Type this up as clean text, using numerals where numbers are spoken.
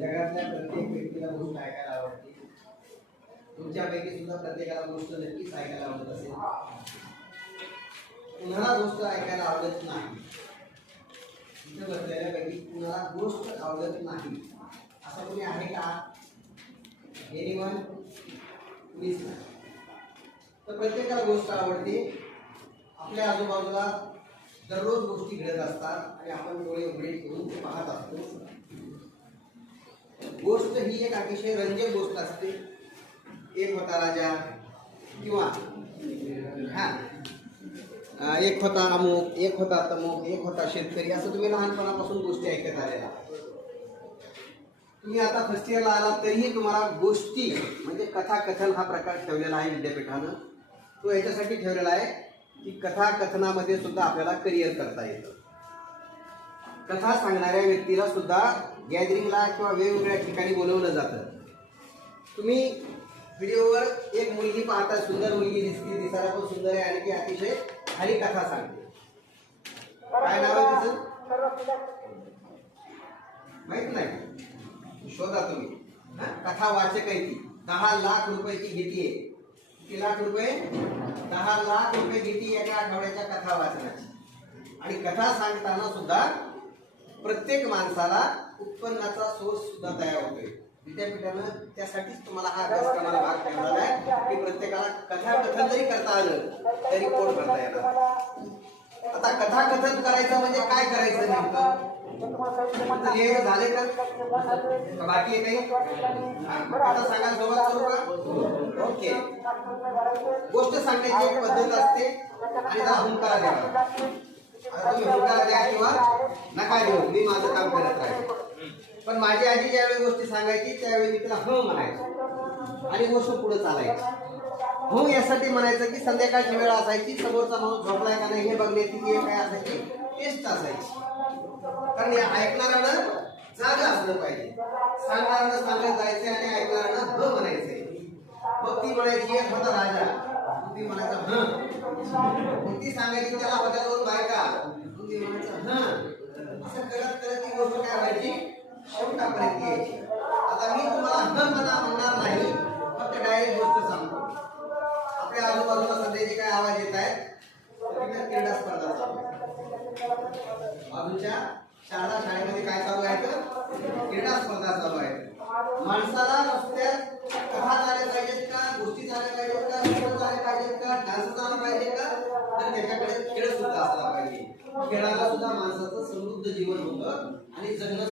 जगातल्या प्रत्येक व्यक्तीला गोष्ट ऐकायला आवडते. तुमच्यापैकी सुद्धा प्रत्येकाला गोष्ट नक्कीच ऐकायला आवडत असेल. कुणाला गोष्ट ऐकायला आवडत नाही? इथे बसलेल्यापैकी कुणाला गोष्ट आवडत नाही असं कोणी आहे का? एनीवन? कुणीच नाही. तर प्रत्येकाला गोष्ट आवडते. आपल्या आजूबाजूला दररोज गोष्टी घडत असतात आणि आपण डोळे उघडे ठेवून ते पाहत असतो. गोष्ट ही एक अतिशय रंजक गोष्ट असते. एक होता राजा किंवा एक होता अमुक, एक होता तमुक, एक होता शेतकरी, असं तुम्ही लहानपणापासून गोष्टी ऐकत आलेला. तुम्ही आता फर्स्ट इयरला आलात तरीही तुम्हाला गोष्टी म्हणजे कथाकथन हा प्रकार ठेवलेला आहे विद्यापीठानं. तो याच्यासाठी ठेवलेला आहे की कथाकथनामध्ये सुद्धा आपल्याला करिअर करता येतं. कथा सांगणाऱ्या व्यक्तीला सुद्धा गॅदरिंगला किंवा वेगवेगळ्या ठिकाणी बोलवलं जातं. तुम्ही व्हिडिओवर एक मुलगी पाहता, सुंदर मुलगी दिसते, दिसायला पण सुंदर आहे आणि ती अतिशय खाली कथा सांगते. काय नाव आहे तिचं? माहित नाही? शोधा तुम्ही. कथा वाचक आहे ती. 10 लाख रुपयाची घेतीये. किती लाख रुपये? 10 लाख रुपये घेती एका आठवड्याच्या कथा वाचण्याची. आणि कथा सांगताना सुद्धा प्रत्येक माणसाला उत्पन्नाचा सोर्स सुद्धा तयार होतोय. विद्यापीठानं त्यासाठीच तुम्हाला हा अभ्यासक्रमाला भाग ठेवलेला आहे की प्रत्येकाला कथाकथन जरी करता आलं तरी पोट भरता येणार. आता कथाकथन करायचं म्हणजे काय करायचं नेमकं? झाले तर बाकी आहे काही? आता सांगायला सुरुवात करू का? ओके. गोष्ट सांगण्याची एक पद्धत असते आणि त्याला हुंकार द्यावा. आता तुम्ही हुंकार द्या किंवा नका देऊ, मी माझं काम करत राहील. पण माझी आजी ज्यावेळी गोष्टी सांगायची त्यावेळी मी तिला हो म्हणायचो आणि गोष्ट पुढे चालायची. हो यासाठी म्हणायचं की संध्याकाळची वेळ असायची, समोरचा माणूस झोपलाय का नाही हे बघण्याची जी काय असायची टेस्ट असायची. कारण या ऐकणाऱ्यानं जागा असलं पाहिजे. सांगणाऱ्यानं सांगत जायचं आणि ऐकणाऱ्यानं ह म्हणायचंय. मग ती म्हणायची एक होता राजा, ती म्हणायचं ह. ती सांगायची त्याला होत्या 2 बायका, ती म्हणायचं ह. असं करत करत ती गोष्ट काय व्हायची? शेवटापर्यंत यायची. आता मी तुम्हाला ह म्हणणार नाही, फक्त डायरेक्ट गोष्ट सांगतो. आपल्या आजूबाजूला सध्या जे काय आवाज येत आहेत क्रीडा स्पर्धा चालू आहे. बाजूच्या शाळेमध्ये काय चालू आहे तर क्रीडा स्पर्धा चालू आहे. माणसाला रस्त्यात कथा झाल्या पाहिजेत का, गोष्टी झाल्या पाहिजेत का, खेळ झाले पाहिजेत का, डान्स झाला पाहिजे का, तर त्याच्याकडे खेळ सुद्धा असला पाहिजे. खेळाला सुद्धा माणसाचं समृद्ध जीवन होतं आणि जगणं